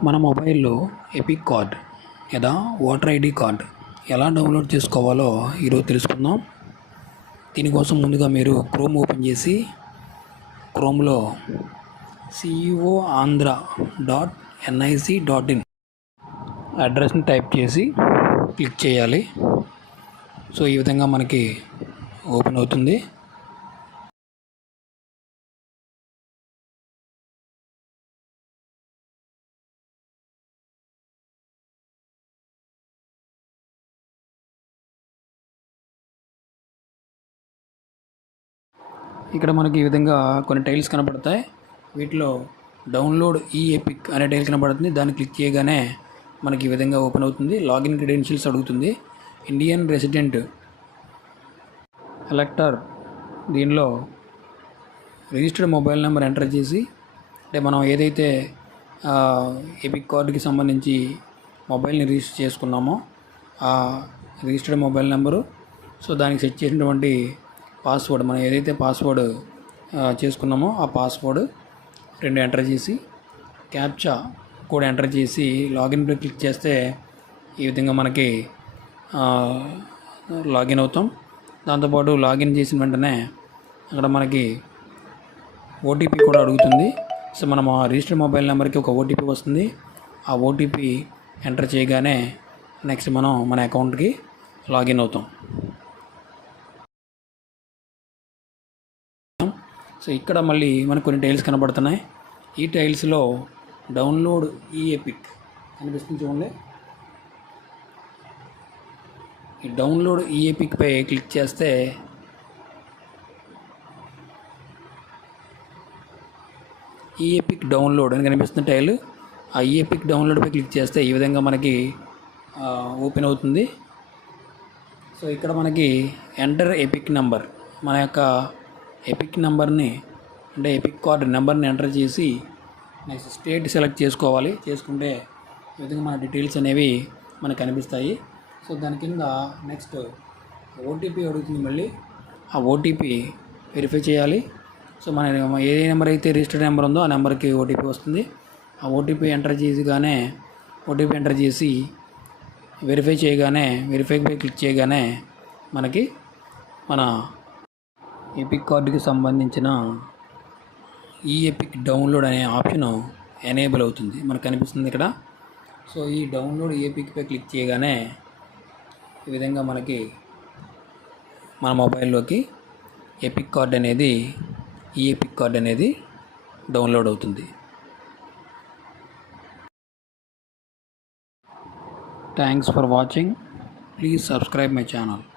మన మొబైల్లో EPIC card లేదా ఓటర్ ఐడి కార్డ్ ఎలా డౌన్లోడ్ చేసుకోవాలో ఈరోజు తెలుసుకుందాం. దీనికోసం ముందుగా మీరు క్రోమ్ ఓపెన్ చేసి క్రోమ్లో CEO Andhra dot NIC dot in అడ్రస్ని type చేసి క్లిక్ చేయాలి. సో ఈ విధంగా మనకి ఓపెన్ అవుతుంది. ఇక్కడ మనకి ఈ విధంగా కొన్ని టైల్స్ కనబడతాయి వీటిలో డౌన్లోడ్ ఈ ఎపిక్ అనే టైల్ కనబడుతుంది దాన్ని క్లిక్ చేయగానే మనకి ఈ విధంగా ఓపెన్ అవుతుంది. లాగిన్ క్రెడెన్షియల్స్ అడుగుతుంది. ఇండియన్ రెసిడెంట్ ఎలక్టర్ దీనిలో రిజిస్టర్డ్ మొబైల్ నెంబర్ ఎంటర్ చేసి అంటే మనం ఏదైతే ఎపిక్ కార్డుకి సంబంధించి మొబైల్ని రిజిస్టర్ చేసుకున్నామో ఆ రిజిస్టర్డ్ మొబైల్ నెంబరు సో దానికి సెట్ చేసినటువంటి పాస్వర్డ్ మనం ఏదైతే పాస్వర్డ్ చేసుకున్నామో ఆ పాస్వర్డ్ రెండు ఎంటర్ చేసి క్యాప్చా కూడా ఎంటర్ చేసి లాగిన్ పై క్లిక్ చేస్తే ఈ విధంగా మనకి లాగిన్ అవుతాం. దాంతోపాటు లాగిన్ చేసిన వెంటనే అక్కడ మనకి ఓటీపీ కూడా అడుగుతుంది. సో మనం ఆ రిజిస్టర్ మొబైల్ నెంబర్కి ఒక ఓటీపీ వస్తుంది. ఆ ఓటీపీ ఎంటర్ చేయగానే నెక్స్ట్ మనం మన అకౌంట్కి లాగిన్ అవుతాం. సో ఇక్కడ మళ్ళీ మనకు కొన్ని టైల్స్ కనబడుతున్నాయి. ఈ టైల్స్లో డౌన్లోడ్ ఈ ఎపిక్ కనిపిస్తుంది చూడండి. ఈ డౌన్లోడ్ ఈ ఎపిక్పై క్లిక్ చేస్తే ఈ ఎపిక్ డౌన్లోడ్ అని కనిపిస్తున్న టైల్. ఆ ఈ ఎపిక్ డౌన్లోడ్పై క్లిక్ చేస్తే ఈ విధంగా మనకి ఓపెన్ అవుతుంది. సో ఇక్కడ మనకి ఎంటర్ ఎపిక్ నెంబర్ మన యొక్క ఎపిక్ నెంబర్ని అంటే ఎపిక్ కార్డ్ నెంబర్ని ఎంటర్ చేసి నెక్స్ట్ స్టేట్ సెలెక్ట్ చేసుకోవాలి. చేసుకుంటే ఈ విధంగా మన డీటెయిల్స్ అనేవి మనకు కనిపిస్తాయి. సో దాని కింద నెక్స్ట్ ఓటీపీ అడుగుతుంది మళ్ళీ. ఆ ఓటీపీ వెరిఫై చేయాలి. సో మన ఏ నెంబర్ అయితే రిజిస్టర్డ్ నెంబర్ ఉందో ఆ నెంబర్కి ఓటీపీ వస్తుంది. ఆ ఓటీపీ ఎంటర్ చేసిగానే ఓటీపీ ఎంటర్ చేసి వెరిఫై చేయగానే వెరిఫైపై క్లిక్ చేయగానే మనకి మన ఎపిక్ కార్డుకి సంబంధించిన ఈ ఎపిక్ డౌన్లోడ్ అనే ఆప్షన్ ఎనేబుల్ అవుతుంది. మనకు కనిపిస్తుంది ఇక్కడ. సో ఈ డౌన్లోడ్ ఏపిక్పై క్లిక్ చేయగానే ఈ విధంగా మనకి మన మొబైల్లోకి ఎపిక్ కార్డ్ అనేది ఈ ఎపిక్ కార్డ్ అనేది డౌన్లోడ్ అవుతుంది. Thanks for watching please subscribe my channel